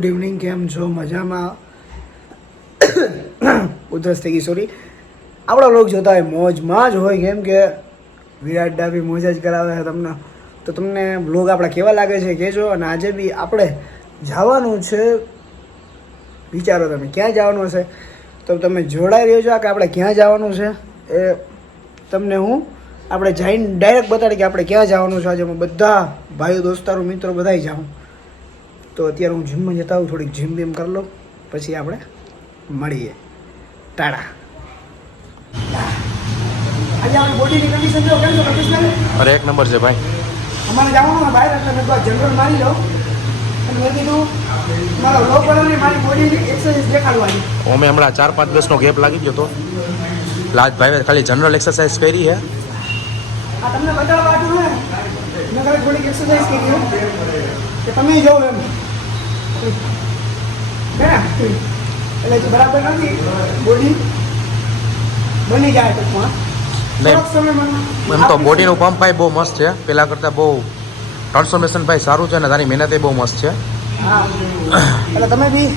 Good evening, કેમ છો? મજામાં? ઉધરસ થઈ ગઈ, સોરી. આપણા લોક જોતા હોય મોજમાં જ હોય, કેમ કે વિરાટ ડાબી મોજ જ કરાવે છે તમને. તો તમને બ્લોગ આપણા કેવા લાગે છે કહેજો. અને આજે બી આપણે જવાનું છે, વિચારો તમે ક્યાં જવાનું હશે તો તમે જોડાઈ રહેજો કે આપણે ક્યાં જવાનું છે એ તમને હું આપણે જઈને ડાયરેક્ટ બતાડી કે આપણે ક્યાં જવાનું છે. આજે હું બધા ભાઈઓ દોસ્તારો મિત્રો બધાય જાઉં. તો અત્યારે હું જીમમાં જતા હોઉં, થોડીક જીમ બીમ કરી લઉં, પછી આપણે મળીએ. ટાટા. આજે આપણી બોડીની કન્ડિશન જો કેમ છો કપિશભાઈ? અરે એક નંબર છે ભાઈ. અમારે જવાનું ને બહાર, એટલે મેં જનરલ મારી લઉં અને મેં કીધું મારા લો પડે મારી બોડીની એક્સરસાઇઝ દેખાડવાની. અમે હમણાં 4-5 દિવસનો ગેપ લાગી ગયો તો ભાઈ ખાલી જનરલ એક્સરસાઇઝ કરી છે. આ તમને બતાવવા વાટું ને મેં ખાલી થોડીક એક્સરસાઇઝ કરી કે તમે જોવો એમ હે એટલે બરાબર નથી બોડી બની જાય ટૂંકમાં. એમ તો બોડીનું પંપ ભાઈ બહુ મસ્ત છે, પેલા કરતાં બહુ ટ્રાન્સફોર્મેશન ભાઈ સારું છે અને તારી મહેનત બહુ મસ્ત છે. હા એટલે તમે બી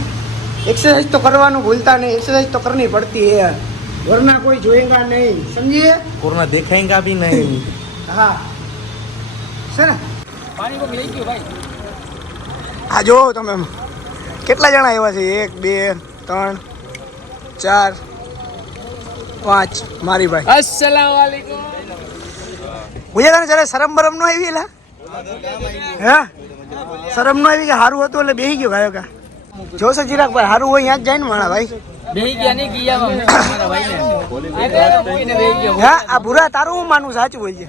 एक्सरसाइज तो करवानो भूलता नहीं, एक्सरसाइज तो करनी पड़ती है, वरना कोई જોएगा नहीं, समझिए? कोरोना देखेगा भी नहीं. हाँ છે ને? પાણી કોક લઈ ગયો ભાઈ. આ જો તમે કેટલા જણા આવ્યા છે? 1 2 3 4 5 મારી ભાઈ. અસ્સલામ વાલેકુમ. મુજે તને જરા શરમ બરમ નો આવી એલા? હે શરમ નો આવી કે સારું હતું એટલે બેહી ગયો ગાયો કા? જોશે ચિરાગભાઈ સારું હોય ત્યાં જ જાય ને માણા ભાઈ. બેહી ગયા નહીં ગયા મારા ભાઈને. આ કોઈને બેહી ગયો. હા આ ભૂરા તારું હું માનું સાચું હોય છે.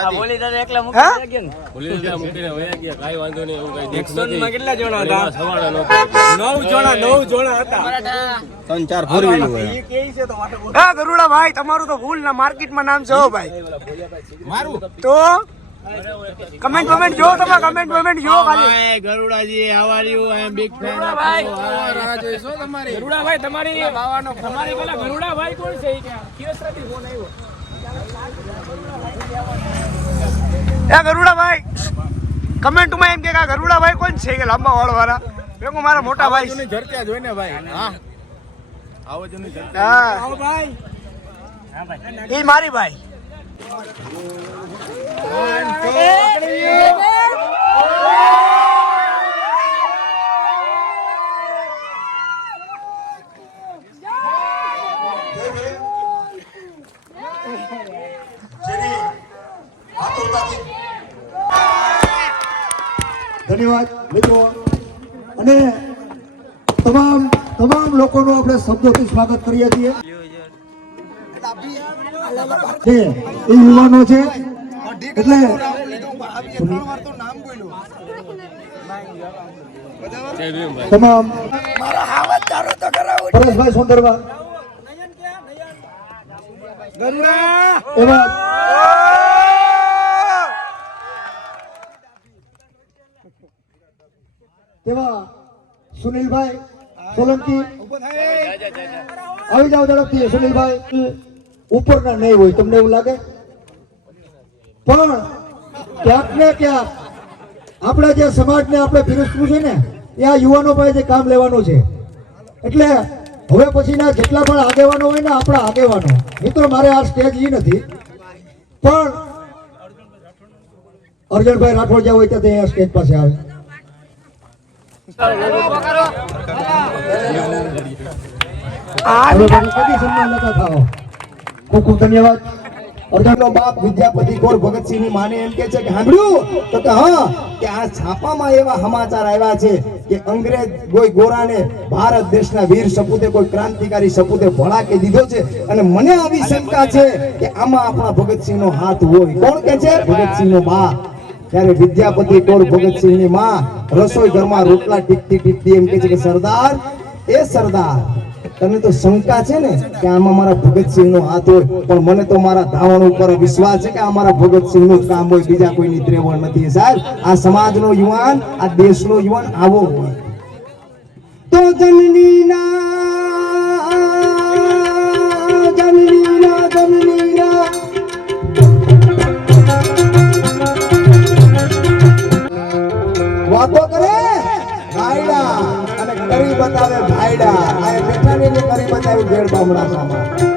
આ બોલી દાદા એકલા મૂકી ગયા ને. બોલી દાદા મૂકીને વયા ગયા, કાઈ વાંધો નહીં, એવું કાઈ દેખ એક્શન માં કેટલા જણા હતા? સવાડા નહોતા. 9 જણા હતા. 3-4 ફોર વ્હીલ હોય. હા ગરુડા ભાઈ તમારું તો ભૂલ ના માર્કેટમાં નામ છે હો ભાઈ. મારું તો કમેન્ટ જો તમે કમેન્ટ જો ખાલી. ગરુડાજી how are you? I am big fan of ભાઈ. યુ. રાહ જોઈશો તમારી. ગરુડા ભાઈ તમારી બાવાનો તમારી પેલા ગરુડા ભાઈ કોણ છે? ઈ ક્યાં કિયોસ્રાથી ફોન આવ્યો. એ ગરુડા ભાઈ કમેન્ટમાં એમ કે આ ગરુડા ભાઈ કોણ છે કે લાંબા વાળ વાળા? મેં કહું મારા મોટા ભાઈ છે. ઝરક્યા જોઈને ભાઈ. હા આવો જની ઝરક્યા. હા આવો ભાઈ. એ મારી ભાઈ. ધન્યવાદ મિત્રો અને તમામ લોકોનું આપણે શબ્દોથી સ્વાગત કરીએ છીએ. એ યુવાનો છે એટલે તમામ પરેશભાઈ સોંદરવા એવા તેવા સુનિલભાઈ સોલંકી આવી જાવ ઝડપથી. સુનિલભાઈ ઉપરના નહીં હોય તમને એવું લાગે, પણ ક્યાંક ને ક્યાંક આપણે જે સમાજને આપણે પીરસવું છે ને એ આ યુવાનો પાસે કામ લેવાનું છે. એટલે હવે પછીના જેટલા પણ આગેવાનો હોય ને આપણા આગેવાનો મિત્રો, મારે આ સ્ટેજ ઈ નથી, પણ અર્જણભાઈ રાઠોડ જ્યાં હોય ત્યાં તે સ્ટેજ પાસે આવે. કદી સન્માન નતા થાવ. ખૂબ ખૂબ ધન્યવાદ. અર્જણનો બાપ વિદ્યાપતિ ગોર ભગતસિંહની માને એમ કે છે કે સાંભળ્યું તો કે હા કે આ છાપામાં એવા સમાચાર આવ્યા છે કે અંગ્રેજ કોઈ ગોરાને ભારત દેશના વીર સપૂતે કોઈ ક્રાંતિકારી સપૂતે ભડાકે દીધો છે અને મને આવી શંકા છે કે આમાં આપણા ભગતસિંહનો હાથ હોય. કોણ કે છે? ભગતસિંહનો બાપ. ત્યારે વિદ્યાપતિ ગોર ભગતસિંહની માં રસોઈ ઘરમાં રોટલા ટીકતી એમ કે છે કે સરદાર એ સરદાર તને તો શંકા છે ને કે આમાં મારા ભગતસિંહનો હાથ હોય, પણ મને તો મારા ધાવણ ઉપર વિશ્વાસ છે કે આ મારા ભગતસિંહનું જ કામ હોય, બીજા કોઈની ત્રેવડ નથી. સાહેબ આ સમાજનો યુવાન, આ દેશનો યુવાન આવો હોય. તો જનનીના વાતો કરે રાયડા બતાવે ભાઈડા આ બેઠા ને કરી બતાવ્યું ઘેર બામણા સામા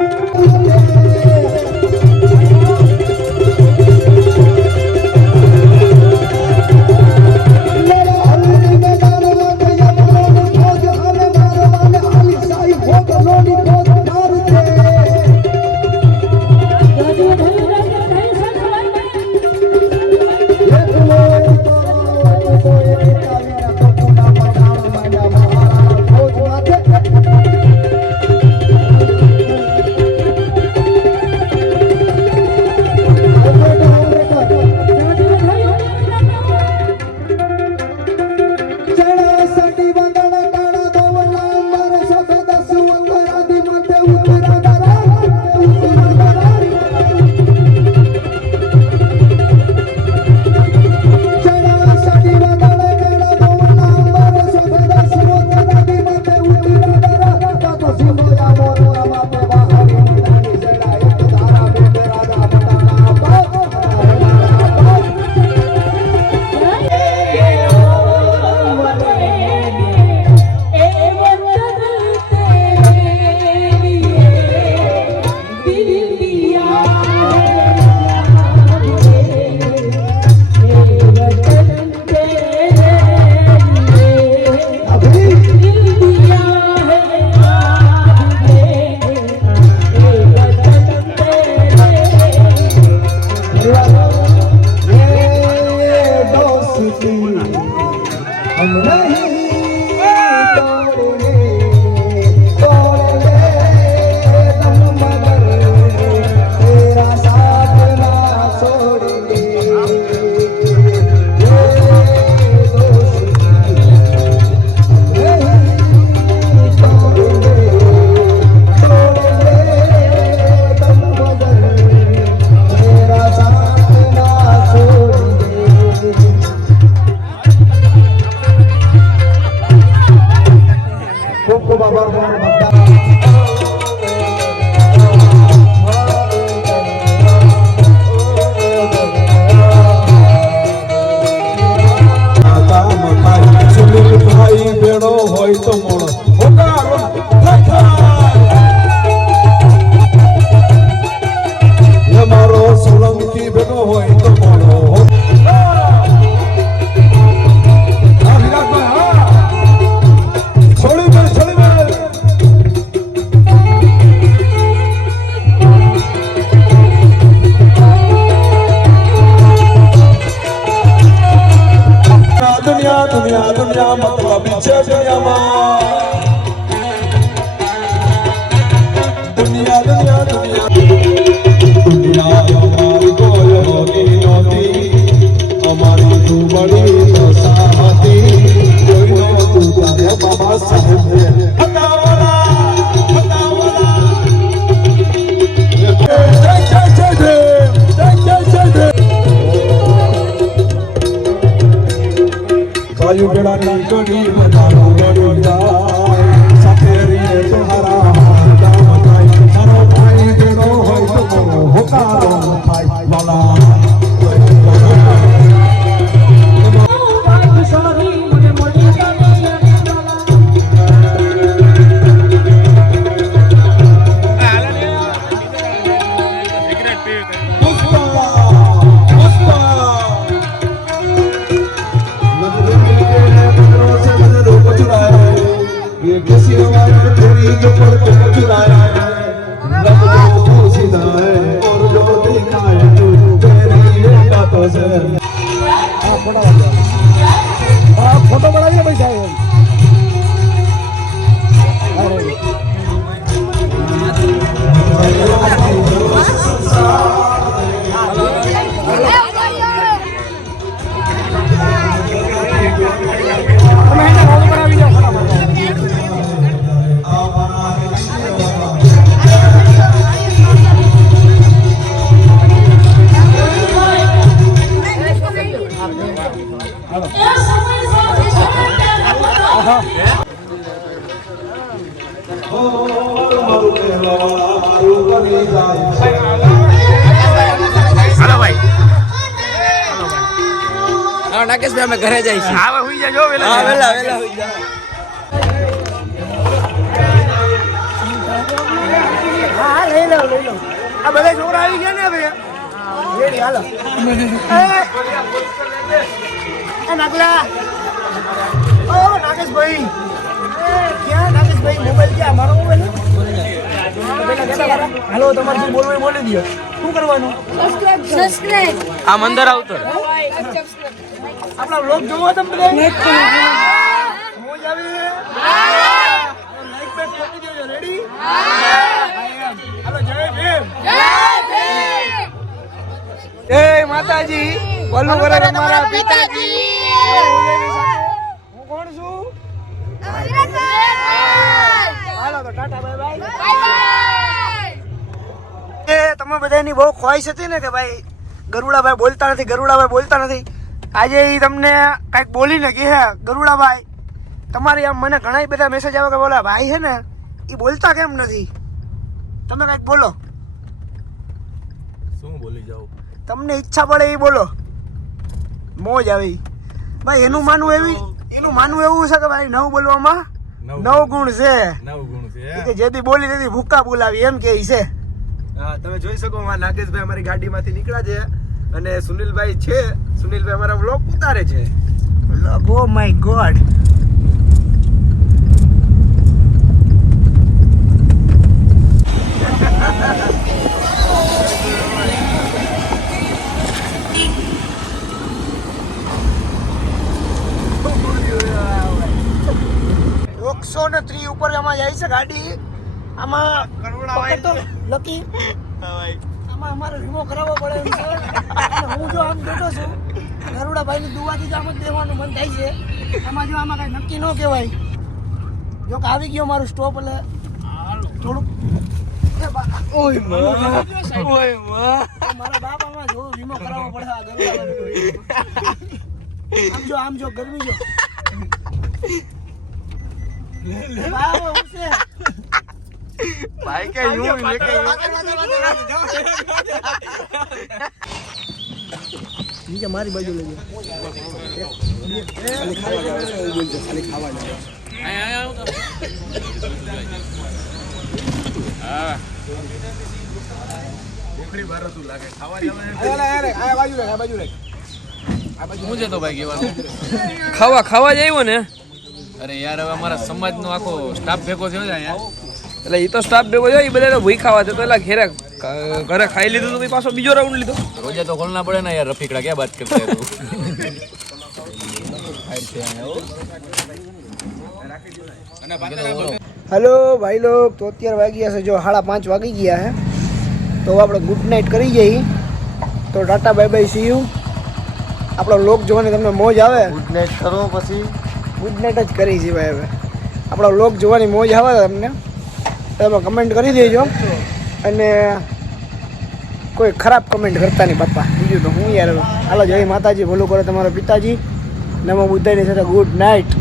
फोटो बनाइए भाई साहब નાકેશભાઈ અમે ઘરે જઈશું. હવે હુઈ જાજો વેલા વેલા હુઈ જાઓ. લઈ લો આ બધા છોકરા આવી ગયા ને હવે રેડી હાલો એ નાગલા ઓ નાગેશભાઈ ક્યાં નાગેશભાઈ મોબાઈલ ક્યાં મારો મોબાઈલ હાલો તમારે જે બોલવું એ બોલી દો શું કરવાનું આમ અંદર આવતો આપણા વ્લોગ જોવો તમે બધા મોજ આવી લાઈક બેક કરી દેજો રેડી હાલો જય ભીમ જય માતાજી બોલો કરે તમારા પિતાજી હું કોણ છું હાલો તો ટાટા બાય બાય એ તમે બધાની બહુ ખ્વાહિશ હતી ને કે ભાઈ ગરુડાભાઈ બોલતા નથી આજે ઈ તમને કંઈક બોલીને કહે ગરુડાભાઈ તમારી આમ મને ઘણા બધા મેસેજ આવે કે બોલા ભાઈ છે ને એ બોલતા કેમ નથી તમે કંઈક બોલો શું બોલી જાવ તમને ઈચ્છા પડે એ બોલો મોજ આવી ભાઈ એનું માનવું એવું છે કે ભાઈ નવ બોલવામાં 9 ગુણ છે એ કે જેથી બોલી તેથી ભૂકા બોલાવી એમ કે છે હા તમે જોઈ શકો નાગેશભાઈ અમારી ગાડીમાંથી નીકળ્યા છે અને સુનિલભાઈ અમારા વ્લોગ ઉતારે છે ઓ માય ગોડ ઉપર આમાં જાય છે ગાડી આમાં પકડતો લકી આમાં અમારે વીમો કરાવવો પડે એમ છે અને હું જો આમ બેઠો છું ગરુડાભાઈની દુવાથી જ આમ જ બેસવાનું મન થાય છે આમાં જો આમાં કાંઈ નક્કી ન કહેવાય જો કે આવી ગયો મારું સ્ટોપ એટલે થોડુંક મારા બાપ આમાં જો વીમો કરાવવો પડે આ ગરુડાભાઈ આમ જો ગરમી જો ભાઈ કે यूं लेके નીચે મારી બાજુ લઈ ખાલી ખાવા ભૂખડી બાર તું લાગે ખાવા જવાનું આ બાજુ રે હું જતો ભાઈ કહેવાનું ખાવા જ આવ્યો ને અરે યાર હવે અમારા સમાજનો આખો સ્ટાફ ભેગો થયો છે અહીંયા એટલે એ તો સ્ટાફ ભેગો થયો એ બધા તો ભૂઈ ખાવા છે તો એટલે ઘરે ખાઈ લીધું તો પછી પાછો બીજો રાઉન્ડ લીધો રોજે તો ખોલના પડે ને યાર રફીકડા ક્યાં વાત કરતા તું હેલો ભાઈ લોગ તો અત્યારે વાગ્યા છે જો 5:30 વાગી ગયા હે તો આપણે ગુડ નાઇટ કરી જઈએ તો Tata bye bye see you આપણો લોક જોવાની તમને મોજ આવે ગુડ નાઇટ કરો પછી ગુડ નાઇટ જ કરી છે ભાઈ હવે આપણો લોક જોવાની મોજ આવે તમને તમે કમેન્ટ કરી દેજો અને કોઈ ખરાબ કમેન્ટ કરતા નહીં બાપા બીજું તો હું યાર હાલો જય માતાજી ભલું કરે તમારો પિતાજી નમો બુદ્ધાની સાથે ગુડ નાઇટ